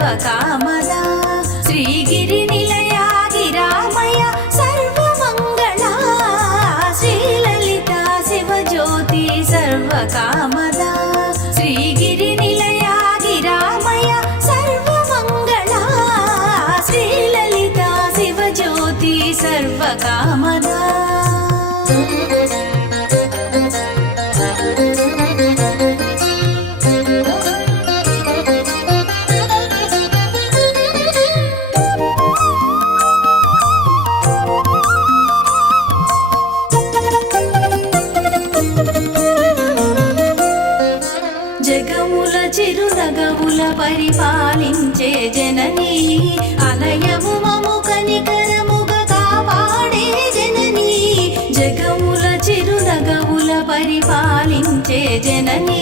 సర్వకామదా శ్రీగిరి నిలయాగిరామయ సర్వమంగళా శ్రీలలిత శివజ్యోతి సర్వకామదా శ్రీగిరి నిలయాగిరామయ సర్వమంగళా శ్రీలలిత శివజ్యోతి సర్వకామదా జగముల చిరునగముల పరిపాలించే జననీ. అలయము మము కనికరముగా కాపాడే జననీ. జగముల చిరునగముల పరిపాలించే జననీ.